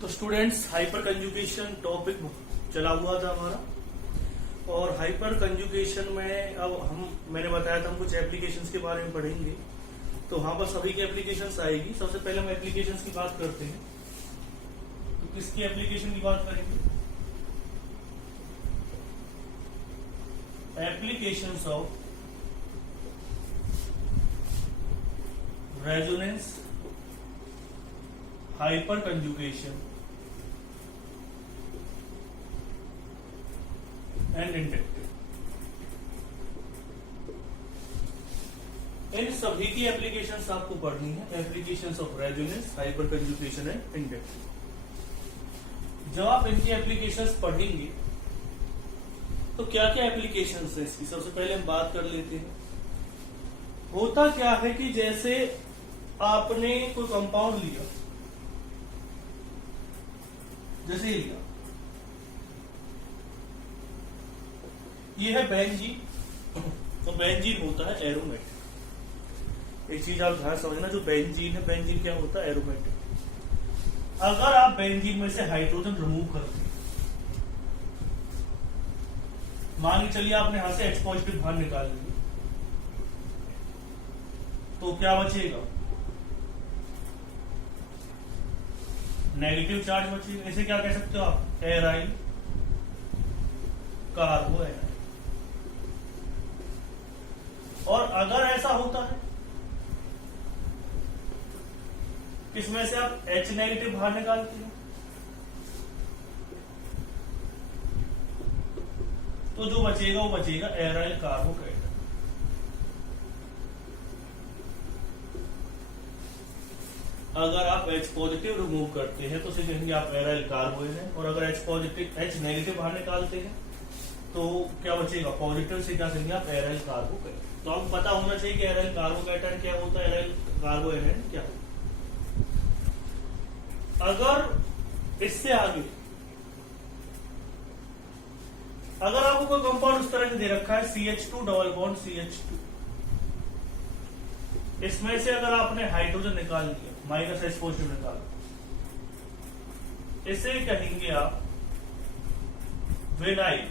तो students hyper conjugation topic चला हुआ था हमारा, और हाइपर कंजुगेशन में अब मैंने बताया था हम कुछ एप्लीकेशंस के बारे में पढ़ेंगे। तो वहां पर सभी की एप्लीकेशंस आएगी। सबसे पहले हम एप्लीकेशंस की बात करते हैं। तो किसकी एप्लीकेशन की बात करेंगे? Applications of resonance hyperconjugation and inductive. इन सभी की एप्लीकेशंस आपको पढ़नी है। Applications of resonance hyperconjugation and inductive. जब आप इनकी एप्लीकेशंस पढ़ेंगे तो क्या क्या एप्लीकेशंस है इसकी, सबसे पहले हम बात कर लेते हैं। होता क्या है कि जैसे आपने कोई कंपाउंड लिया, जैसे ये लिया, ये है बेंजीन। तो बेंजीन होता है एरोमेटिक। एक चीज आप ध्यान समझना, जो बेंजीन है, बेंजीन क्या होता है? एरोमेटिक। अगर आप बेंजीन में से हाइड्रोजन रिमूव करते हैं, मान के चलिए आपने यहां से H पॉजिटिव बाहर निकाल लिया, तो क्या बचेगा? नेगेटिव चार्ज बचेगा। इसे क्या कह सकते हो आप? Aryl कार्बो aryl. और अगर ऐसा होता है इसमें से आप H नेगेटिव बाहर निकालते हैं, तो जो बचेगा वो बचेगा एराइल कार्बोकेटाइन। अगर आप H पॉजिटिव रिमूव करते हैं तो उसे कहेंगे आप एराइल कार्बोकेटाइन। और अगर H नेगेटिव बाहर निकालते हैं तो क्या बचेगा? पॉजिटिव से क्या कहेंगे आप? Aryl carbocation. तो आपको पता होना चाहिए कि एराइल कार्बोकेटाइन क्या होता है, एराइल कार्बोकेटाइन क्या होता है। अगर इससे आगे अगर आपको कोई कंपाउंड उस तरह से दे रखा है CH2 डबल बॉन्ड CH2, इसमें से अगर आपने हाइड्रोजन निकाल लिया, -H पॉजिटिव निकाल, इसे कहेंगे आप विनाइल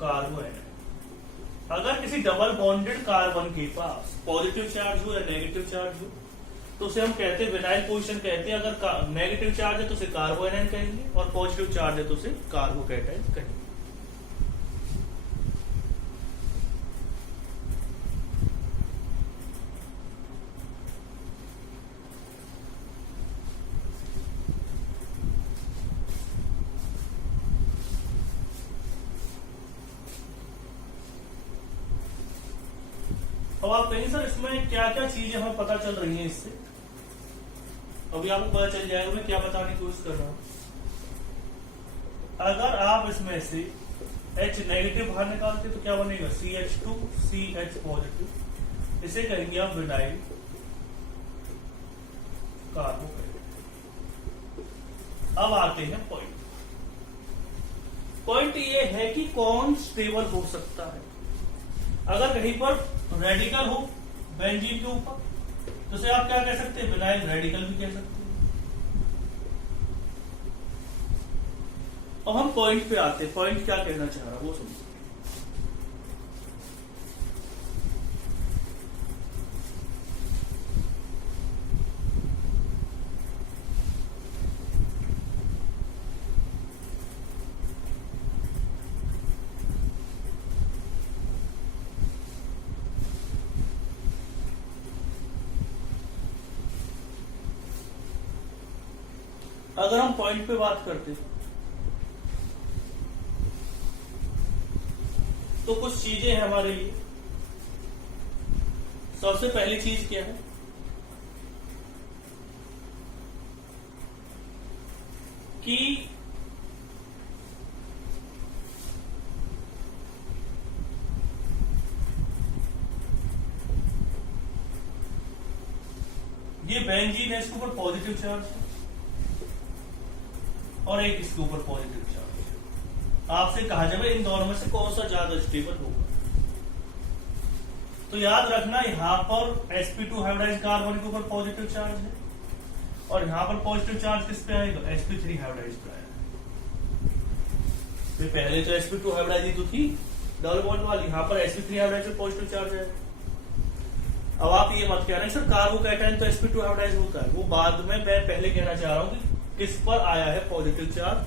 कार्बोनाइल। अगर किसी डबल बॉन्डेड कार्बन के पास पॉजिटिव चार्ज हो या नेगेटिव चार्ज हो तो उसे हम कहते हैं विनाइल पोजीशन कहते हैं। अगर नेगेटिव चार्ज है तो उसे कार्बोनाइल कहेंगे, और पॉजिटिव चार्ज है तो उसे कार्बोकेटाइन कहेंगे। अब आप कहेंगे सर इसमें क्या क्या चीजें हमें पता चल रही हैं इससे? अभी आपको पता चल जाएगा मैं क्या बताने की कोशिश कर रहा हूं। अगर आप इसमें से H नेगेटिव बाहर निकालते तो क्या बनेगा? CH2 CH positive. इसे कहेंगे आप विनाइल कार्बोकेटाइन। अब आते हैं पॉइंट। पॉइंट ये है कि कौन स्टेबल हो सकता है। अगर कहीं पर रेडिकल हो बेंजीन के ऊपर तो उसे आप क्या कह सकते हैं? विनाइल रेडिकल भी कह सकते हैं। अब हम पॉइंट पे आते हैं। पॉइंट क्या कहना चाह रहा है वो समझो। अगर हम पॉइंट पे बात करते हैं तो कुछ चीजें हैं हमारे लिए। सबसे पहली चीज क्या है कि ये बेंजीन है, इसके ऊपर पॉजिटिव चार्ज है और एक इसके ऊपर पॉजिटिव चार्ज है। आपसे कहा जाए इन दोनों में से कौन सा ज्यादा स्टेबल होगा, तो याद रखना यहां पर sp2 हाइब्रिडाइज्ड कार्बन के ऊपर पॉजिटिव चार्ज है और यहाँ पर पॉजिटिव चार्ज किस पे आएगा, sp3 हाइब्रिडाइज पे आएगा। तो पहले तो sp2 हाइब्रिडाइज तो थी डबल बॉन्ड वाली, यहाँ पर sp3 हाइब्रिडाइज पे पॉजिटिव चार्ज है। अब आप ये मत कह रहे हैं सर कार्बोकैटायन तो sp2 हाइब्रिडाइज होता है, वो बाद में मैं पहले कहना चाह रहा हूँ कि किस पर आया है पॉजिटिव चार्ज।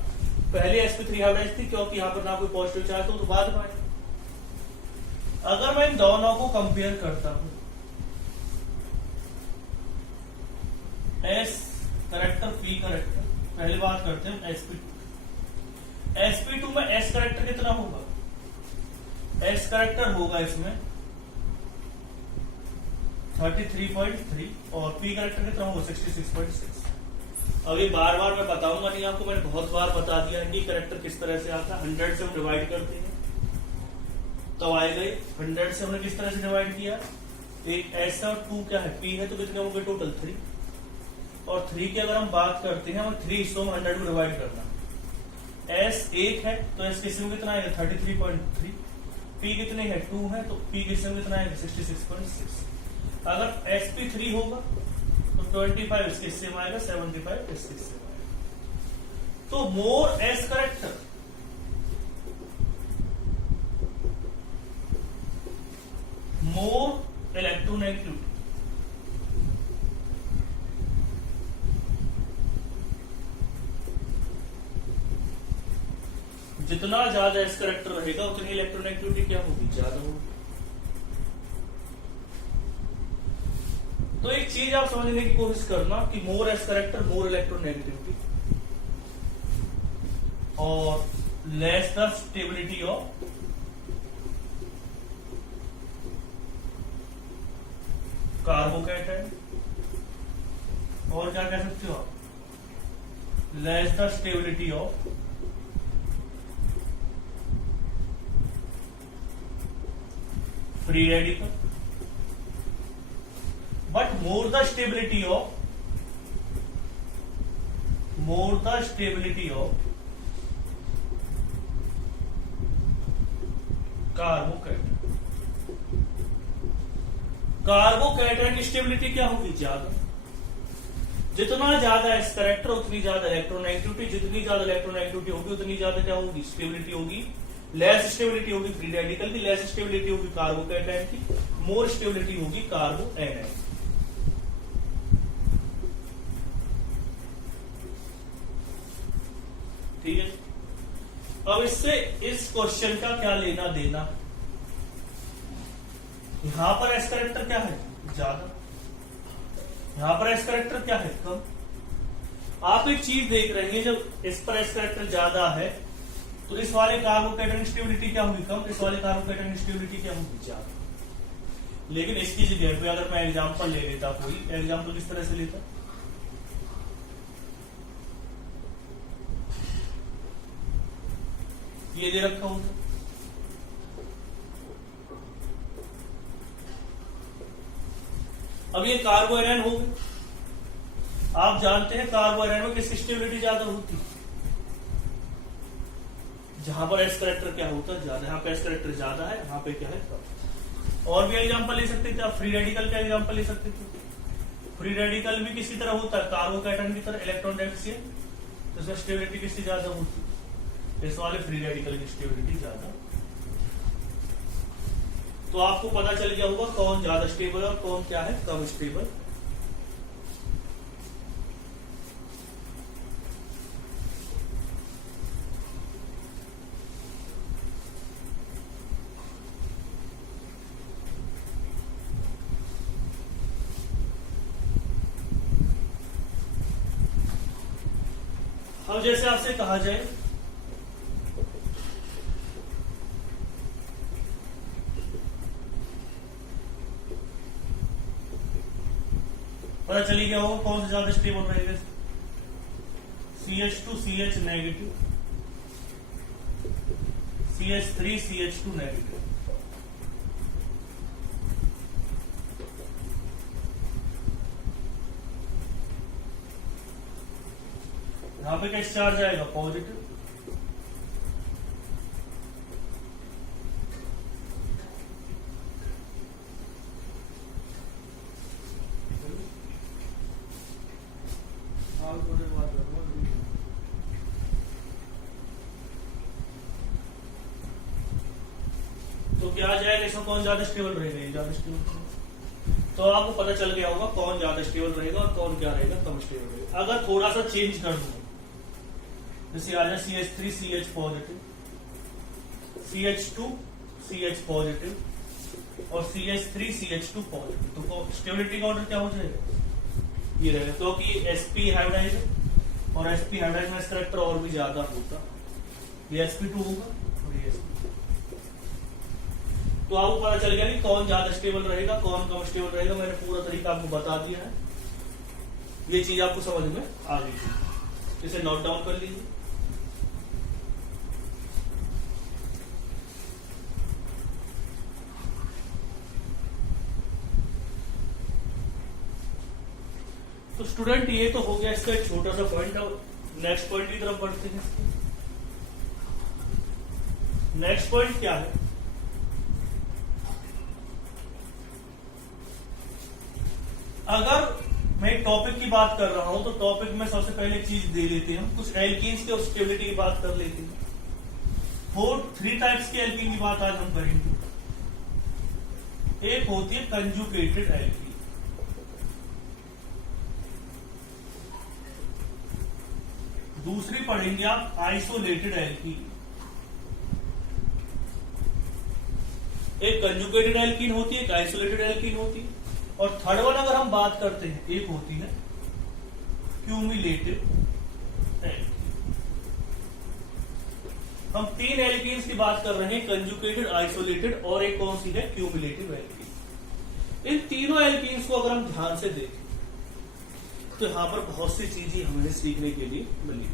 पहले sp3 हाइब्रिडाइज थी क्योंकि यहाँ पर ना कोई पॉजिटिव चार्ज तो बाद में आया। अगर मैं इन दोनों को कंपेयर करता हूं, S करेक्टर P करेक्टर, पहली बात करते हैं sp2 में S करेक्टर कितना होगा, S करेक्टर होगा इसमें 33.3 और P करेक्टर कितना होगा 66.6। अब ये बार बार मैं बताऊंगा नहीं आपको, मैंने बहुत बार बता दिया है कि करेक्टर किस तरह से आता है। 100 से हम डिवाइड करते हैं तो आएगा 100 से हमने किस तरह से डिवाइड किया, एक S और 2 क्या है P है, तो कितने होंगे टोटल 3, और 3 की अगर हम बात करते हैं, हमें 3 हिस्सों में 100 में डिवाइड करना। S 1 है तो S किसी में कितना आएगा 33.3, P कितने है 2 है तो P किसी में कितना आएगा 66.6। अगर sp3 होगा तो 25 इसके हिस्से में आएगा, 75 इसके हिस्से में आएगा। तो मोर S करेक्टर मोर इलेक्ट्रोनेगेटिविटी, जितना ज्यादा S करेक्टर रहेगा उतनी इलेक्ट्रोनेगेटिविटी क्या होगी, ज्यादा होगी। तो एक चीज आप समझने की कोशिश करना कि मोर S करेक्टर मोर इलेक्ट्रोनेगेटिविटी और less the stability of carbocation, और क्या कह सकते हो आप, less the stability of free radical, but more the stability of carbocation की स्टेबिलिटी क्या होगी, ज्यादा। जितना ज्यादा एस करेक्टर उतनी ज्यादा इलेक्ट्रोनेगेटिविटी, जितनी ज्यादा इलेक्ट्रोनेगेटिविटी होगी उतनी ज्यादा क्या होगी, स्टेबिलिटी होगी। लेस स्टेबिलिटी होगी फ्री रेडिकल की, लेस स्टेबिलिटी होगी कार्बोकैटायन की, मोर स्टेबिलिटी होगी कार्बोएनायन। ठीक है। अब इससे इस क्वेश्चन का क्या लेना देना, यहां पर एस करेक्टर क्या है, ज्यादा, यहां पर एस करेक्टर क्या है, कम। आप एक चीज देख रहे हैं, जब इस पर एस करेक्टर ज्यादा है तो इस वाले कार्बोकैटायन की स्टेबिलिटी क्या होगी, कम, इस वाले कार्बोकैटायन की स्टेबिलिटी क्या होगी, ज्यादा। लेकिन इसकी जगह पे अगर मैं एग्जांपल ले लेता, कोई एग्जांपल किस तरह से लेता, ये दे रखा होता, अब ये कार्बोएनायन हो गए। आप जानते हैं कार्बोएनायन में किसकी स्टेबिलिटी ज्यादा होती, जहां पर एस करेक्टर क्या होता है, ज्यादा। यहाँ पे एस करेक्टर ज्यादा है, यहाँ पे क्या है, कम। और भी एग्जांपल ले सकते थे आप, फ्री रेडिकल का एग्जांपल ले सकते थे। फ्री रेडिकल भी किसी तरह होता है, कार्बोकैटायन की तरह इलेक्ट्रॉन डेफिशिएंट, तो इसमें स्टेबिलिटी किसकी ज्यादा होती, इस वाले फ्री रेडिकल की स्टेबिलिटी ज्यादा। तो आपको पता चल गया होगा कौन ज्यादा स्टेबल है और कौन क्या है, कम स्टेबल। अब जैसे आपसे कहा जाए पता चली गया होगा कौन सा ज्यादा स्टेबल रहेगा, CH2 CH negative, CH3 CH2 negative. यहां पे कैसे चार्ज आएगा, पॉजिटिव। कौन ज्यादा स्टेबल रहेगा, ये ज्यादा स्टेबल रहेगा। तो आपको पता चल गया होगा कौन ज्यादा स्टेबल रहेगा और कौन क्या रहेगा, कम स्टेबल रहेगा। अगर थोड़ा सा चेंज कर दूं, जैसे आ जाए CH3 CH positive, CH2 CH positive और CH3 CH2 पॉजिटिव, तो स्टेबिलिटी का ऑर्डर क्या हो जाएगा, ये रहेगा। क्योंकि sp हाइब्रिडाइज है और sp हाइब्रिडाइज में करैक्टर और भी ज्यादा होता, ये sp2 होगा और ये sp2। तो आपको पता चल गया कि कौन ज्यादा स्टेबल रहेगा, कौन कम स्टेबल रहेगा। मैंने पूरा तरीका आपको बता दिया है, ये चीज आपको समझ में आ गई। इसे नोट डाउन कर लीजिए। तो स्टूडेंट ये तो हो गया इसका एक छोटा सा पॉइंट। अब नेक्स्ट पॉइंट की तरफ बढ़ते हैं। नेक्स्ट पॉइंट क्या है, अगर मैं टॉपिक की बात कर रहा हूं तो टॉपिक में सबसे पहले चीज दे लेते हैं, कुछ एल्कीन्स के स्टेबिलिटी की बात कर लेते हैं। 3 टाइप्स के एल्कीन की बात आज हम करेंगे। एक होती है कंजुगेटेड एल्कीन, दूसरी पढ़ेंगे आप आइसोलेटेड एल्कीन। एक कंजुगेटेड एल्कीन होती है, एक आइसोलेटेड एल्कीन होती है। और थर्ड वन अगर हम बात करते हैं, एक होती है क्यूमुलेटिव एल्कीन। हम 3 एल्कीन्स की बात कर रहे हैं, कंजुगेटेड, आइसोलेटेड और एक कौन सी है, क्यूमुलेटिव एल्कीन। इन तीनों एल्कीन्स को अगर हम ध्यान से देखें तो यहां पर बहुत सी चीजें हमें सीखने के लिए मिली।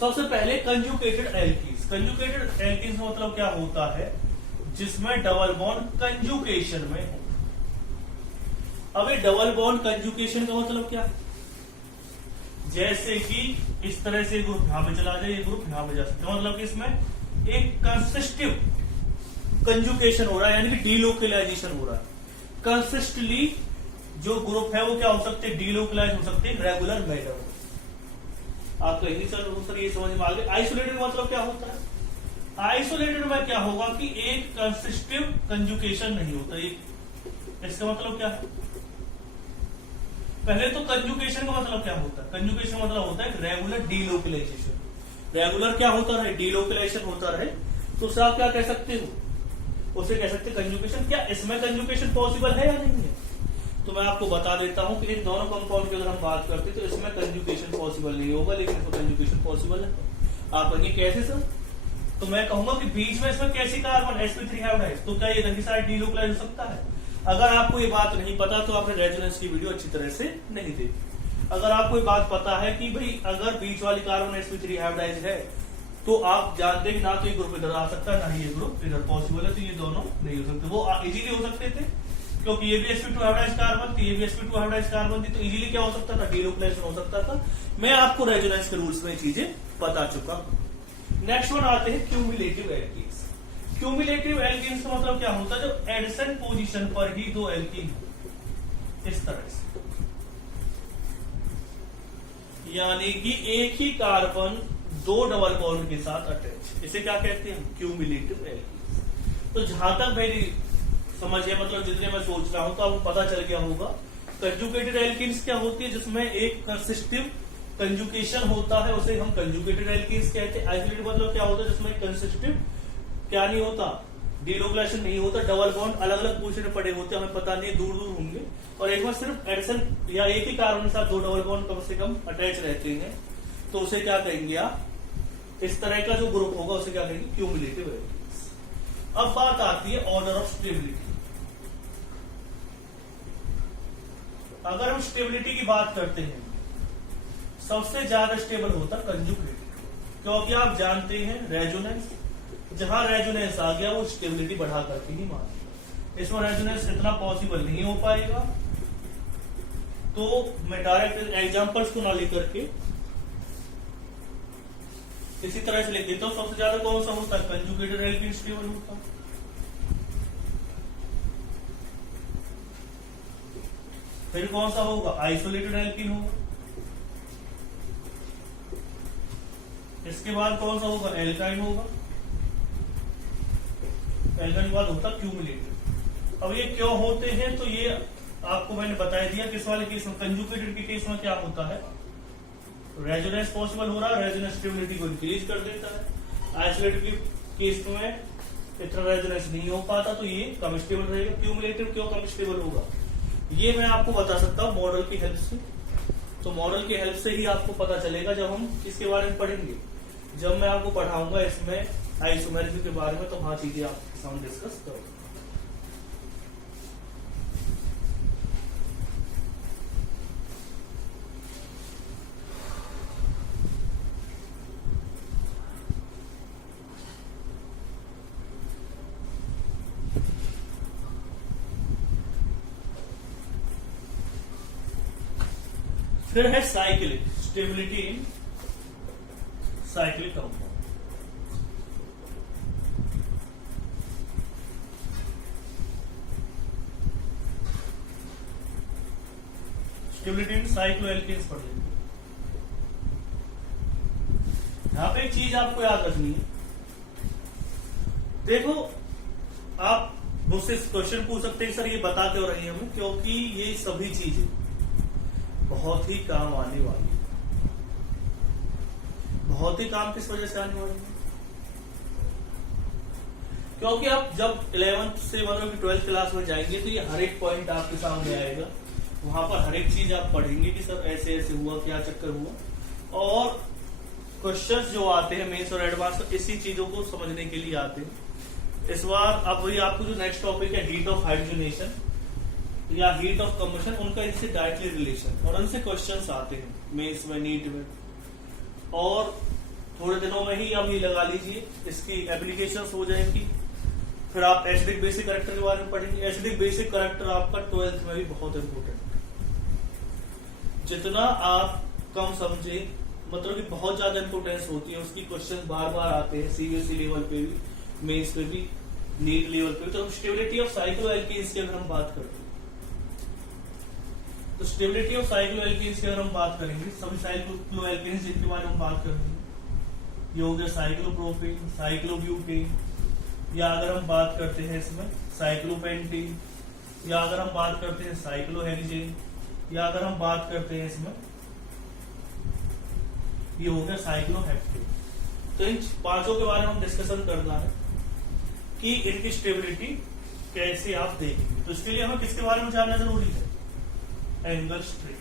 सबसे पहले कंजुगेटेड एल्कीन्स। कंजुगेटेड एल्कीन्स का मतलब क्या होता है, जिसमें डबल बॉन्ड कंजुगेशन में हो। अब ये डबल बॉन्ड कंजुगेशन का मतलब क्या है, जैसे कि इस तरह से ग्रुप यहां पे चला जाए, ये ग्रुप यहां पे जा सकते हैं। मतलब कि इसमें एक कंसिस्टिव कंजुगेशन हो रहा है, यानी कि डीलोकलाइजेशन हो रहा है। कंसिस्टली जो ग्रुप है वो क्या हो सकते हैं, डीलोकलाइज हो सकते हैं रेगुलर मैनर में। आपको इंग्लिश सर ये समझ में आ गया। आइसोलेटेड मतलब क्या होता है, आइसोलेटेड में क्या होगा कि एक कंसिस्टिव कंजुगेशन नहीं होता। इसका मतलब क्या है, पहले तो कंजुगेशन का मतलब क्या होता है, कंजुगेशन का मतलब होता है रेगुलर डीलोकलाइजेशन। रेगुलर क्या होता रहे, डीलोकलाइजेशन होता रहे, तो उसे आप क्या कह सकते हो, उसे कह सकते कंजुगेशन। क्या इसमें कंजुगेशन पॉसिबल है या नहीं है, तो मैं आपको बता देता हूं कि इन दोनों कंपाउंड की अगर हम बात करते हैं तो इसमें कंजुगेशन पॉसिबल नहीं होगा, लेकिन इसमें कंजुगेशन पॉसिबल है। आप कहेंगे कैसे सर, तो मैं कहूंगा कि बीच में इसमें कैसी कार्बन sp3 हाइब्रिडाइज, तो क्या ये रंगी साइड डीलोकलाइज हो सकता है। अगर आपको ये बात नहीं पता तो आपने रेजोनेंस की वीडियो अच्छी तरह से नहीं देखी। अगर आपको ये बात पता है कि भाई अगर बीच वाली कार्बन sp3 हाइब्रिडाइज है, तो आप जानते हैं ना तो ये ग्रुप इधर आ सकता है, ना ही ये ग्रुप इधर पॉसिबल है, तो ये दोनों नहीं हो सकते। वो इजीली हो सकते थे क्योंकि ये भी sp2 हाइब्रिडाइज कार्बन थी, ये भी sp2 हाइब्रिडाइज कार्बन थी, तो इजीली क्या हो सकता था, डीलोकलाइजेशन हो सकता था। मैं आपको रेजोनेंस के रूल्स में चीजें बता चुका हूं। नेक्स्ट वन आते हैं क्यूमुलेटिव एल्कीन्स। क्यूमुलेटिव एल्कीन्स का मतलब क्या होता है, जो एडिशन पोजीशन पर ही दो एल्कीन इस तरह से, यानी कि एक ही कार्बन दो डबल बॉन्ड के साथ अटैच, इसे क्या कहते हैं, क्यूमुलेटिव एल्कीन्स। तो जहां तक मेरी समझ है, मतलब जितने मैं सोच रहा हूं तो आपको पता चल गया होगा। कंजुगेटेड एल्कीन्स क्या होती है, जिसमें एक कंसिस्टिव कंजुगेशन होता है, उसे हम कंजुगेटेड एल्कीन्स कहते हैं। आइसोलेटेड मतलब क्या होता है, जिसमें कंसिस्टिव क्या नहीं होता, डीलोकलाइजेशन नहीं होता, डबल बॉन्ड अलग अलग पोजीशन में पड़े होते हैं, हमें पता नहीं दूर दूर होंगे, और एक बार सिर्फ एडिशन या एक ही कार्बन के साथ दो डबल बॉन्ड कम से कम अटैच रहते हैं, तो उसे क्या कहेंगे आप, इस तरह का जो ग्रुप होगा उसे क्या कहेंगे, क्यूमुलेटिव एल्कीन्स। अब बात आती है ऑर्डर ऑफ स्टेबिलिटी। अगर हम स्टेबिलिटी की बात करते हैं, सबसे ज्यादा स्टेबल होता है कंजुगेटेड, क्योंकि आप जानते हैं रेजोनेंस, जहां रेजोनेंस आ गया वो स्टेबिलिटी बढ़ा करके ही मानेगा। इसमें रेजोनेंस इतना पॉसिबल नहीं हो पाएगा, तो मैं डायरेक्ट एग्जांपल्स को ना लेकर के इसी तरह से लिख देता हूं। सबसे ज्यादा कौन सा होता है, कंजुगेटेड एल्कीन स्टेबल होता है। फिर कौन सा होगा, आइसोलेटेड एल्कीन होगा। इसके बाद कौन सा होगा, एल्काइन होगा। एल्केन के बाद होता क्यूमुलेटिव। अब ये क्यों होते हैं, तो ये आपको मैंने बता दिया। किस वाले केस में, कंजुगेटेड के केस में क्या होता है, रेजोनेंस पॉसिबल हो रहा है, रेजोनेंस स्टेबिलिटी को इंक्रीज कर देता है। आइसोलेटेड के केस में इतना रेजोनेंस नहीं हो पाता, तो ये कम स्टेबल रहेगा। क्यूमुलेटिव क्यों कम स्टेबल होगा, ये मैं आपको बता सकता हूँ मॉडल की हेल्प से। तो मॉडल की हेल्प से ही आपको पता चलेगा जब हम इसके बारे में पढ़ेंगे। जब मैं आपको पढ़ाऊंगा इसमें आइसोमेरिज्म के बारे में, तो वहां चीजें आपके सामने डिस्कस करूंगा। फिर है cyclic stability in cyclic compound. Stability in cycloalkenes पढ़ लेंगे। यहां पे एक चीज आपको याद रखनी है, देखो आप मुझसे क्वेश्चन पूछ सकते हैं सर ये बता क्यों रही है हमें, क्योंकि ये सभी चीजें बहुत ही काम आने वाली है। बहुत ही काम किस वजह से आने वाली है, क्योंकि आप जब 11th से मतलब कि 12th क्लास में जाएंगे तो ये हर एक पॉइंट आपके सामने आएगा। वहां पर हर एक चीज आप पढ़ेंगे कि सर ऐसे ऐसे हुआ, क्या चक्कर हुआ। और क्वेश्चंस जो आते हैं मेंस और एडवांस, इसी चीजों को समझने के लिए आते हैं। इस बार अब वही आपको जो नेक्स्ट टॉपिक है हीट ऑफ हाइड्रोजनेशन या हीट ऑफ कंबशन, उनका इनसे डायरेक्टली रिलेशन और उनसे क्वेश्चंस आते हैं मेंस में, नीट में। और थोड़े दिनों में ही आप ये लगा लीजिए इसकी एप्लीकेशंस हो जाएंगी। फिर आप एसिडिक बेसिक कैरेक्टर के बारे में पढ़ेंगे। एसिडिक बेसिक कैरेक्टर आपका 12th में भी बहुत इंपोर्टेंट है। जितना आप कम समझे, मतलब कि बहुत ज्यादा इंपोर्टेंस होती है उसकी। क्वेश्चन बार बार आते हैं सीबीएसई लेवल पे भी, मेंस पे भी, नीट लेवल पे भी। तो स्टेबिलिटी ऑफ साइक्लोएल्केन्स की अगर हम बात करते हैं, तो स्टेबिलिटी ऑफ साइक्लोएल्केन्स की अगर हम बात करेंगे, सभी साइक्लोएल्केन्स जिनके बारे में बात करेंगे, ये हो गया साइक्लोप्रोपेन, साइक्लोब्यूटेन, या अगर हम बात करते हैं इसमें साइक्लोपेंटेन, या अगर हम बात करते हैं साइक्लोहेक्सेन, या अगर हम बात करते हैं इसमें ये हो गया साइक्लोहेक्सेन। तो इन पांचों के बारे में हम डिस्कशन करना है कि इनकी स्टेबिलिटी कैसे आप देखेंगे। तो इसके लिए हमें किसके बारे में जानना जरूरी है, एंगल स्ट्रेन।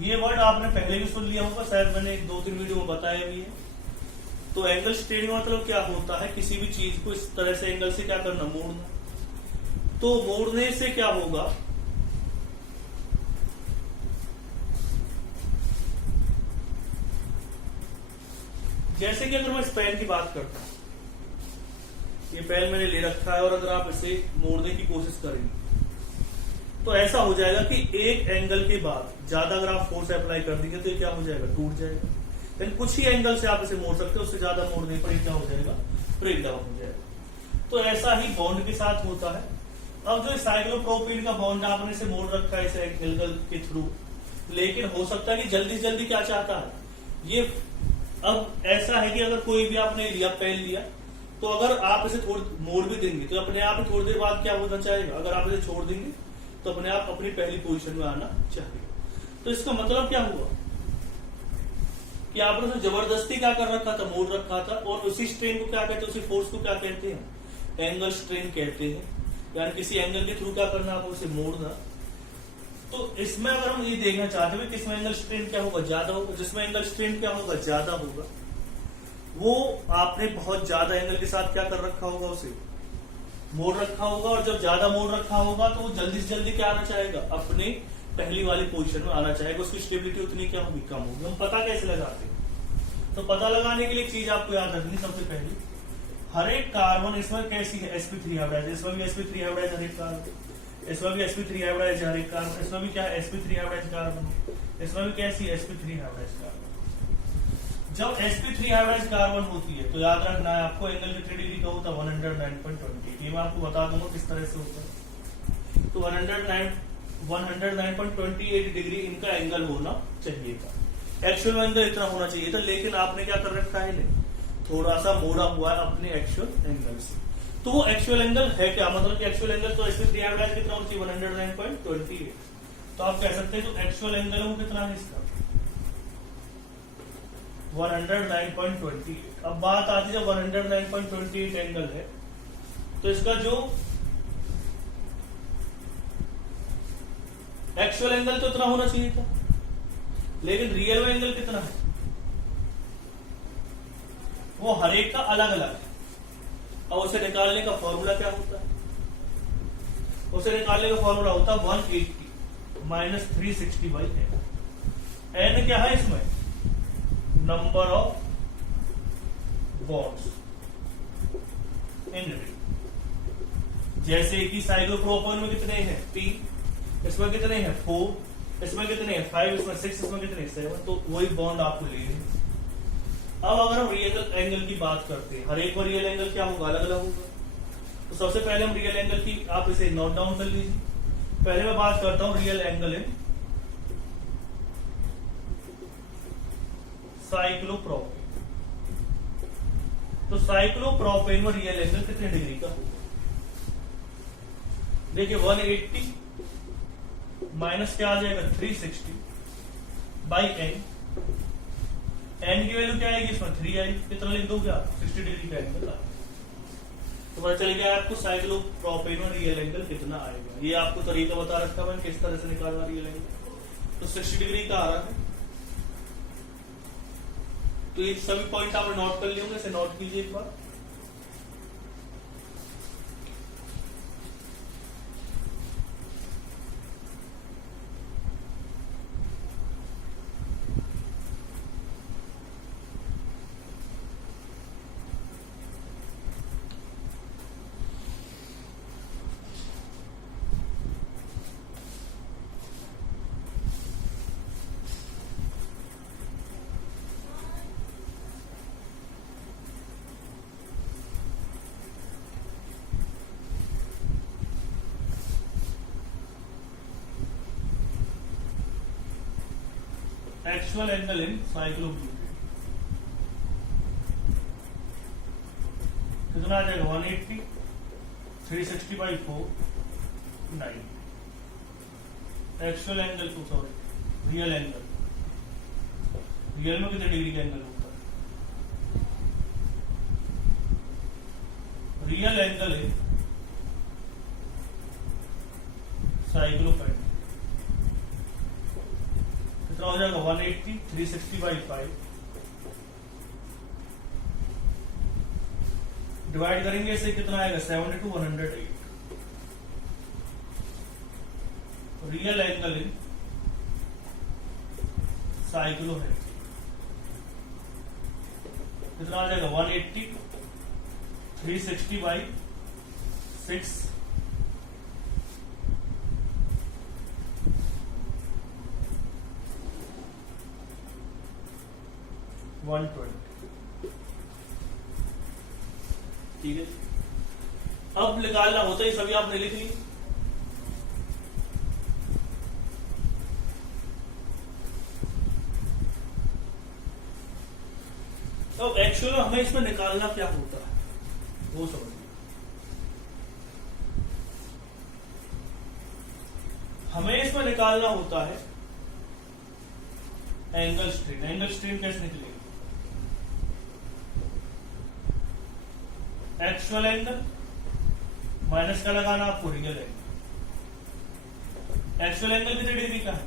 ये वर्ड आपने पहले भी सुन लिया होगा, शायद मैंने 2-3 वीडियो में बताया भी है। तो एंगल स्ट्रेन का मतलब क्या होता है, किसी भी चीज को इस तरह से एंगल से क्या करना, मोड़ना। तो मोड़ने से क्या होगा, जैसे कि अगर मैं इस पेन की बात करता हूं, ये पेन मैंने ले रखा है और अगर आप इसे मोड़ने की कोशिश करेंगे तो ऐसा हो जाएगा कि एक एंगल के बाद ज्यादा अगर आप फोर्स अप्लाई कर देंगे तो ये क्या हो जाएगा, टूट जाएगा। लेकिन कुछ ही एंगल से आप इसे मोड़ सकते हो, उससे ज्यादा मोड़ने पर क्या हो जाएगा, ब्रेक डाउन हो जाएगा। तो ऐसा ही बॉन्ड के साथ होता है। अब जो साइक्लोप्रोपेन का बॉन्ड आपने इसे मोड़ रखा है इस एंगल के थ्रू, लेकिन हो सकता है कि जल्दी से जल्दी क्या चाहता है ये। अब ऐसा है कि अगर कोई भी आपने लिया, पेन लिया, तो अगर आप इसे मोड़ भी देंगे तो अपने आप ही थोड़ी देर बाद क्या होना चाहेगा, अगर आप इसे छोड़ देंगे तो अपने आप अपनी पहली पोजीशन में आना चाहिए। तो इसका मतलब क्या हुआ कि आपने उसे जबरदस्ती क्या कर रखा था, मोड़ रखा था। और उसी स्ट्रेन को क्या कहते हैं, उसी फोर्स को क्या कहते हैं, एंगल स्ट्रेन कहते हैं। यानी किसी एंगल के थ्रू क्या करना, आपको उसे मोड़ना। तो इसमें अगर हम ये देखना चाहते हैं किसमें एंगल स्ट्रेन क्या होगा, ज्यादा होगा। जिसमें एंगल स्ट्रेन क्या होगा, ज्यादा होगा, वो आपने बहुत ज्यादा एंगल के साथ क्या कर रखा होगा, उसे मोड़ रखा होगा। और जब ज्यादा मोड़ रखा होगा तो वो जल्दी से जल्दी क्या आना चाहेगा, अपने पहली वाली पोजीशन में आना चाहेगा। उसकी स्टेबिलिटी उतनी क्या होगी, कम होगी। हम पता कैसे लगाते हैं, तो पता लगाने के लिए एक चीज आपको याद रखनी, सबसे पहली हर एक कार्बन इसमें कैसी है, sp3 हाइब्रिड। इसमें भी sp3 हाइब्रिड हर एक कार्बन, इसमें भी sp3 हाइब्रिड हर एक कार्बन, इसमें भी क्या है sp3 हाइब्रिड कार्बन, इसमें भी कैसी sp3 हाइब्रिड कार्बन। जब sp3 हाइब्रिड कार्बन होती है तो याद रखना है आपको, एंगल कितने डिग्री का होता है, 109.20। ये मैं आपको बता दूंगा किस तरह से होता है। तो 109.28 डिग्री इनका एंगल होना चाहिए था। एक्चुअल में एंगल इतना होना चाहिए था, लेकिन आपने क्या कर रखा है, थोड़ा सा मोड़ा हुआ है अपने एक्चुअल एंगल से। तो वो एक्चुअल एंगल है क्या, मतलब कि एक्चुअल एंगल तो इसमें कितना होना चाहिए 109.28। तो आप कह सकते हैं जो एक्चुअल एंगल है वो कितना है इसका 109.28। अब बात आती है जब 109.28 एंगल है तो इसका जो एक्चुअल एंगल तो इतना होना चाहिए था, लेकिन रियल एंगल कितना है वो हर एक का अलग अलग है। अब उसे निकालने का फॉर्मूला क्या होता है, उसे निकालने का फॉर्मूला होता है 180 माइनस 360 बाई एन। क्या है इसमें number of bonds in ring. जैसे कि साइक्लोप्रोपेन में कितने हैं 3, इसमें कितने हैं 4, इसमें कितने हैं 5, इसमें 6, इसमें कितने 7। तो वही बॉन्ड आपको ले लेंगे। अब अगर हम रियल एंगल की बात करते हैं, हर एक बार रियल एंगल क्या होगा अलग अलग होगा। तो सबसे पहले हम रियल एंगल की आप इसे नोट डाउन कर लीजिए। पहले मैं बात करता हूं रियल एंगल इन साइक्लोप्रोपेन। तो साइक्लोप्रोपेन में रियल एंगल कितने डिग्री का होगा, देखिए 180 माइनस क्या आ जाएगा 360 बाई एन। एन की वैल्यू क्या आएगी इसमें 3 आई, कितना लिख दो क्या 60 डिग्री का एंगल आएगा। तो पता चल गया आपको साइक्लोप्रोपेन में रियल एंगल कितना आएगा। ये आपको तरीका बता रखा है किस तरह से निकालना रियल एंगल। तो 60 डिग्री का आ रहा है। तो ये सभी पॉइंट आपने नोट कर लिए होंगे, इसे नोट कीजिए एक बार। एक्चुअल एंगल इन साइक्लोब्यूटेन कितना आ जाएगा 180 360 बाई 4 9। एक्चुअल एंगल को सॉरी रियल एंगल, रियल में कितने डिग्री का एंगल होता है, रियल एंगल इन साइक्लोपेंटेन कितना हो जाएगा 180 360 बाई 5 डिवाइड करेंगे इसे कितना आएगा 72 108। रियल एंगल इन साइक्लोपेंटेन कितना आ जाएगा 180 360 बाई 6 120। ठीक है, अब निकालना होता है सभी आपने लिख ली। तो एक्चुअली हमें इसमें निकालना क्या होता है वो समझिए। हमें इसमें निकालना होता है एंगल स्ट्रेन। एंगल स्ट्रेन कैसे निकलेगी, एक्चुअल एंगल माइनस का लगाना आपको रियल एंगल। एक्चुअल एंगल कितने डिग्री का है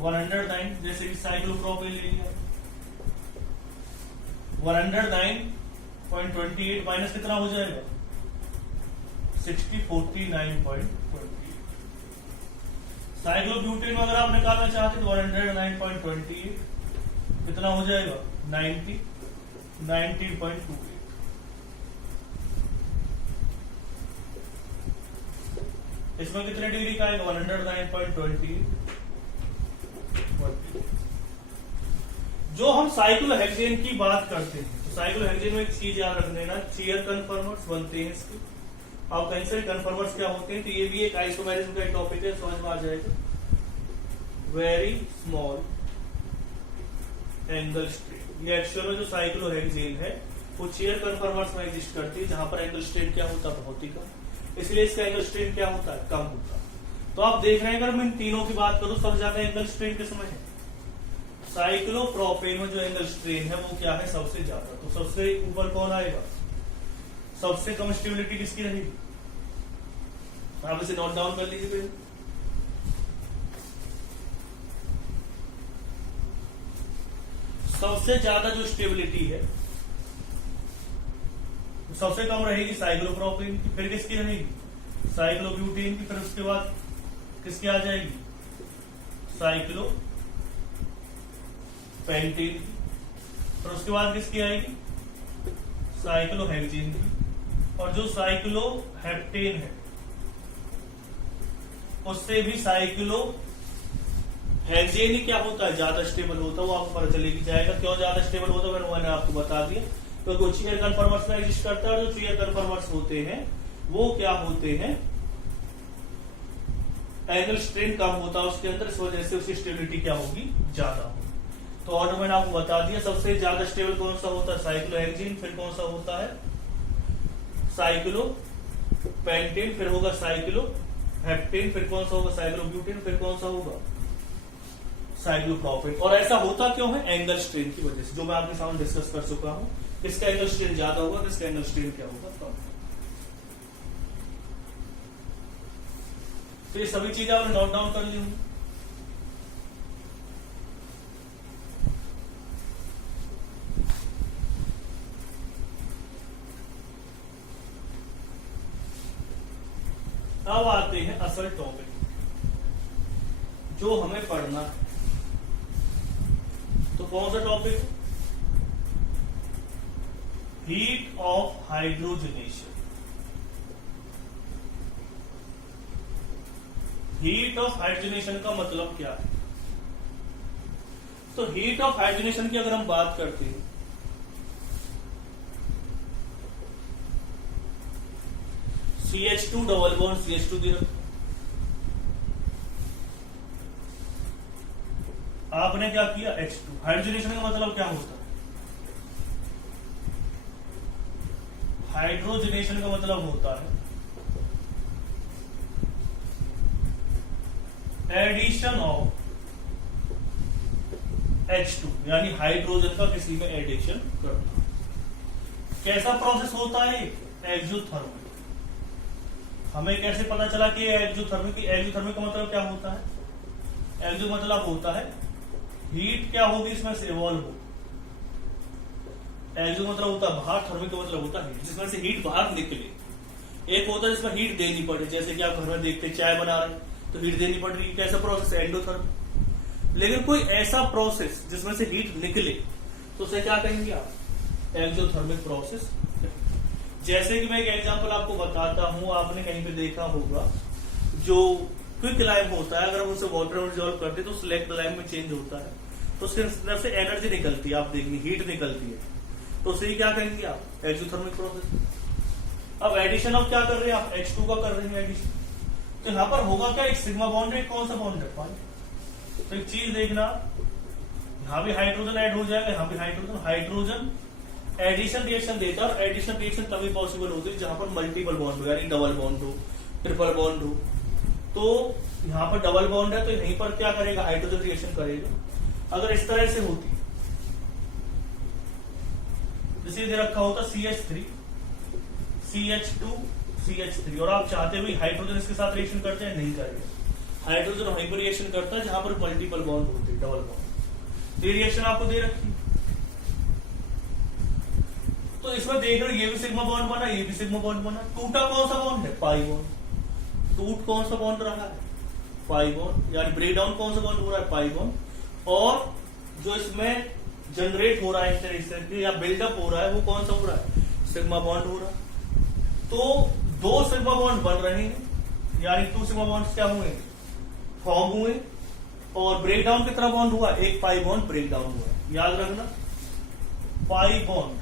109, जैसे कि साइक्लोप्रोपेन ले लिया 109.28 माइनस कितना हो जाएगा 6049.28। साइक्लोब्यूटेन में अगर आप निकालना चाहते तो 109.28 कितना हो जाएगा 90.28। इसमें कितने डिग्री का आएगा 109.28। जो हम साइक्लोहेक्सेन की बात करते हैं तो साइक्लोहेक्सेन में एक चीज याद रख लेना, चेयर कन्फर्मर्स बनते हैं इसके। अब कैंसर कन्फर्मर्स क्या होते हैं तो ये भी एक आइसोमेरिज्म का टॉपिक है, समझ में आ जाएगा। वेरी स्मॉल एंगल स्ट्रेन, ये एक्चुअल में जो साइक्लोहेक्सेन है वो चेयर कन्फर्मर्स में एग्जिस्ट करती है, जहां पर एंगल स्ट्रेन क्या होता है, बहुत ही कम, इसलिए इसका एंगल स्ट्रेन क्या होता है, कम होता है। तो आप देख रहे हैं अगर मैं इन तीनों की बात करूं सबसे ज्यादा एंगल स्ट्रेन किसमें है, साइक्लोप्रोपेन में जो एंगल स्ट्रेन है वो क्या है, सबसे ज्यादा। तो सबसे ऊपर कौन आएगा, सबसे कम स्टेबिलिटी किसकी रहेगी, आप इसे नोट डाउन कर लीजिए पहले। सबसे ज्यादा जो स्टेबिलिटी है सबसे कम रहेगी साइक्लोप्रोपेन की, फिर किसकी रहेगी, साइक्लोब्यूटेन की, फिर उसके बाद किसकी आ जाएगी, साइक्लोपेंटेन की, फिर उसके बाद किसकी आएगी, साइक्लोहेक्सेन की, और जो साइक्लोहेप्टेन है उससे भी साइक्लोहेक्सेन ही क्या होता है, ज्यादा स्टेबल होता है, वो आपको पता चलेगी जाएगा क्यों ज्यादा स्टेबल होता है, मैंने आपको बता दिया। तो कुछ चेयर कन्फर्मर्स में एग्जिस्ट करता है, और जो चेयर कन्फर्मर्स होते हैं वो क्या होते हैं, एंगल स्ट्रेन कम होता है उसके अंदर, इस वजह से उसकी स्टेबिलिटी क्या होगी, ज्यादा होगी। तो ऑर्डर मैंने आपको बता दिया, सबसे ज्यादा स्टेबल कौन सा होता है, साइक्लोहेक्सेन, फिर कौन सा होता है, साइक्लोपेंटेन, फिर होगा साइक्लोहेप्टेन, फिर कौन सा होगा, साइक्लोब्यूटेन, फिर कौन सा होगा, साइक्लोप्रोपेन। और ऐसा होता क्यों है, एंगल स्ट्रेन की वजह से, जो मैं आपके सामने डिस्कस कर चुका हूं, किसका एंगल स्ट्रेन ज्यादा होगा, किसका एंगल स्ट्रेन क्या होगा, कम। तो ये सभी चीजें आपने नोट डाउन कर ली होंगी। अब आते हैं असल टॉपिक जो हमें पढ़ना है। तो कौन सा topic, heat of hydrogenation. Heat of hydrogenation का मतलब क्या है, तो हीट ऑफ हाइड्रोजनेशन की अगर हम बात करते हैं, CH2 डबल बॉन्ड CH2 दे रखा, आपने क्या किया, H2। हाइड्रोजनेशन का मतलब क्या होता है, हाइड्रोजनेशन का मतलब होता है एडिशन ऑफ H2, यानी हाइड्रोजन का किसी में एडिशन करना। कैसा प्रोसेस होता है, एक्सोथर्मिक। हमें कैसे पता चला कि एक्सोथर्मिक, एक्सोथर्मिक का मतलब क्या होता है, एक्सो मतलब होता है हीट क्या होगी इसमें से इवॉल्व हो, एक्सो मतलब होता है बाहर, थर्मिक का मतलब होता है हीट, जिसमें से हीट बाहर निकले। एक होता है जिसमें हीट देनी पड़े, जैसे कि आप घर में देखते चाय बना रहे तो हीट देनी पड़ रही है, कैसा प्रोसेस, एंडोथर्मिक। लेकिन कोई ऐसा प्रोसेस जिसमें से हीट निकले तो उसे क्या कहेंगे आप, एक्सोथर्मिक प्रोसेस। जैसे कि मैं एक एग्जांपल आपको बताता हूं, आपने कहीं पे देखा होगा जो क्विक लाइम होता है, अगर हम उसे वाटर में डिसॉल्व करते तो सिलेक्ट लाइम में चेंज होता है, तो उसके तरफ से एनर्जी निकलती है, आप देखिए हीट निकलती है, तो उसे क्या कहेंगे आप, एक्सोथर्मिक प्रोसेस। अब एडिशन अब क्या कर रहे हैं आप, H2 का कर रहे हैं एडिशन, तो यहां पर होगा क्या, एक सिग्मा बॉन्ड है, कौन सा बॉन्ड है, पाई। तो एक चीज देखना, यहां भी हाइड्रोजन ऐड हो जाएगा, यहां भी हाइड्रोजन एडिशन रिएक्शन देता है, और एडिशन रिएक्शन तभी पॉसिबल होती है जहां पर मल्टीपल बॉन्ड हो, यानी डबल बॉन्ड हो, ट्रिपल बॉन्ड हो। तो यहां पर डबल बॉन्ड है तो यहीं पर क्या करेगा, हाइड्रोजन रिएक्शन करेगा। अगर इस तरह से होती, जैसे दे रखा होता CH3 CH2 CH3, और आप चाहते हुए हाइड्रोजन इसके साथ रिएक्शन करते हैं, नहीं करेंगे, हाइड्रोजन वहीं पर रिएक्शन करता है जहां पर मल्टीपल बॉन्ड होते हैं, डबल बॉन्ड। ये रिएक्शन आपको दे रखी, तो इसमें देख रहे हो ये भी सिग्मा बॉन्ड बना, ये भी सिग्मा बॉन्ड बना, टूटा कौन सा बॉन्ड है, पाई बॉन्ड। टूट कौन सा बॉन्ड रहा है, पाई बॉन्ड, यानी ब्रेक डाउन कौन सा बॉन्ड हो रहा है, पाई बॉन्ड। और जो इसमें जनरेट हो रहा है इस तरह से, या बिल्डअप हो रहा है, वो कौन सा हो रहा है, सिग्मा बॉन्ड हो रहा है। तो दो सिग्मा बॉन्ड बन रहे हैं, यानी 2 सिग्मा बॉन्ड क्या हुए, फॉर्म हुए, और ब्रेक डाउन कितना बॉन्ड हुआ, एक पाई बॉन्ड ब्रेक डाउन हुआ है। याद रखना, पाई बॉन्ड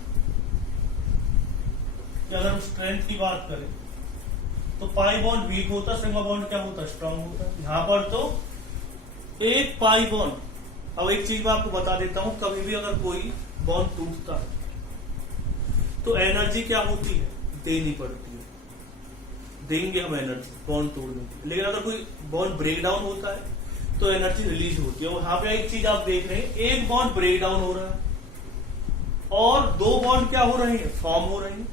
कि अगर हम स्ट्रेंथ की बात करें तो पाई बॉन्ड वीक होता है, सिग्मा बॉन्ड क्या होता है, स्ट्रांग होता है। यहां पर तो एक पाई बॉन्ड अब एक चीज मैं आपको बता देता हूं, कभी भी अगर कोई बॉन्ड टूटता है तो एनर्जी क्या होती है, देनी पड़ती है, देंगे हम एनर्जी बॉन्ड तोड़ने की। लेकिन अगर कोई बॉन्ड ब्रेक डाउन होता है तो एनर्जी रिलीज होती है। वहां पे एक चीज आप देख रहे हैं, एक बॉन्ड ब्रेक डाउन हो रहा है और दो बॉन्ड क्या हो रहे हैं, फॉर्म हो रहे हैं।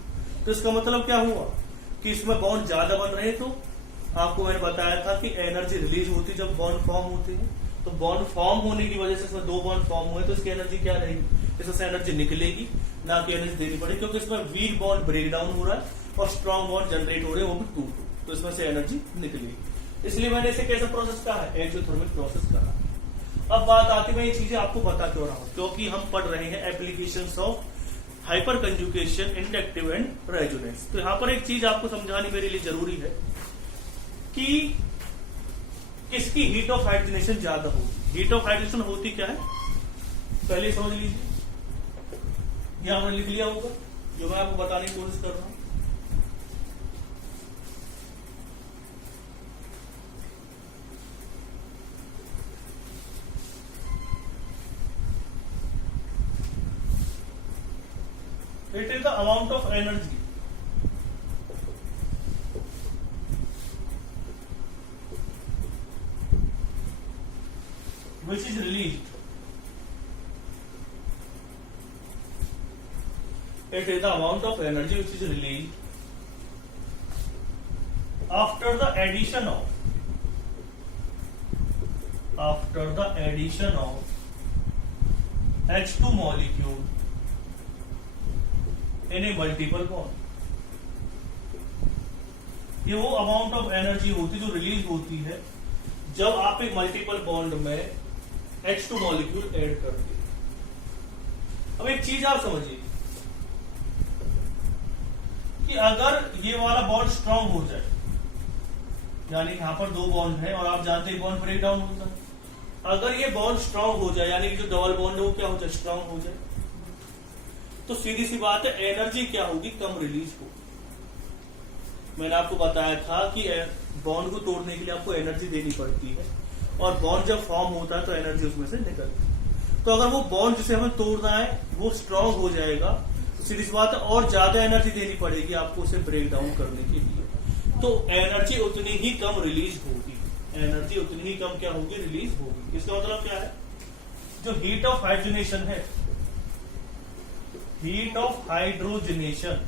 तो इसका मतलब क्या हुआ कि इसमें बॉन्ड ज्यादा बन रहे हैं, तो आपको मैंने बताया था कि एनर्जी रिलीज होती है जब बॉन्ड फॉर्म होते हैं। तो बॉन्ड फॉर्म होने की वजह से इसमें दो बॉन्ड फॉर्म हुए तो इसकी एनर्जी क्या रहेगी, इसमें एनर्जी निकलेगी, ना कि एनर्जी देनी पड़ेगी, क्योंकि इसमें वीक बॉन्ड ब्रेक डाउन हो रहा है और स्ट्रॉन्ग बॉन्ड जनरेट हो रहे हैं, वो भी टूट, तो इसमें से एनर्जी निकलेगी। इसलिए मैंने इसे कैसा प्रोसेस कहा है, एक्सोथर्मिक प्रोसेस कहा। अब बात आती है, मैं ये चीजें आपको बता क्यों रहा हूं, क्योंकि हम पढ़ रहे हैं applications of hyper conjugation, inductive and resonance. तो यहां पर एक चीज आपको समझानी मेरे लिए जरूरी है कि इसकी हीट ऑफ हाइड्रोजनेशन ज्यादा होगी। हीट ऑफ हाइड्रोजनेशन होती क्या है, पहले समझ लीजिए, यहां पर लिख लिया होगा जो मैं आपको बताने की कोशिश कर रहा हूं। It is the amount of energy which is released. It is the amount of energy which is released after the addition of H2 molecule in a multiple bond। ये वो अमाउंट ऑफ एनर्जी होती है जो release होती है जब आप एक मल्टीपल बॉन्ड में H2 मॉलिक्यूल ऐड करते हैं। अब एक चीज आप समझिए कि अगर ये वाला बॉन्ड स्ट्रांग हो जाए, यानी यहां पर दो बॉन्ड है और आप जानते हैं बॉन्ड ब्रेक डाउन होता है, अगर ये बॉन्ड स्ट्रांग हो जाए यानी कि जो डबल बॉन्ड है वो क्या हो जाए, स्ट्रांग हो जाए, तो सीधी सी बात है एनर्जी क्या होगी, कम रिलीज होगी। मैंने आपको बताया था कि बॉन्ड को तोड़ने के लिए आपको एनर्जी देनी पड़ती है और बॉन्ड जब फॉर्म होता है तो एनर्जी उसमें से निकलती है। तो अगर वो बॉन्ड जिसे हमें तोड़ना है वो स्ट्रांग हो जाएगा तो सीधी सी बात है और ज्यादा एनर्जी देनी पड़ेगी आपको उसे ब्रेक डाउन करने के लिए, तो एनर्जी उतनी ही कम रिलीज होगी, एनर्जी उतनी ही कम क्या होगी, रिलीज होगी। इसका मतलब क्या है, जो हीट ऑफ हाइड्रोजनेशन है, हीट ऑफ हाइड्रोजनेशन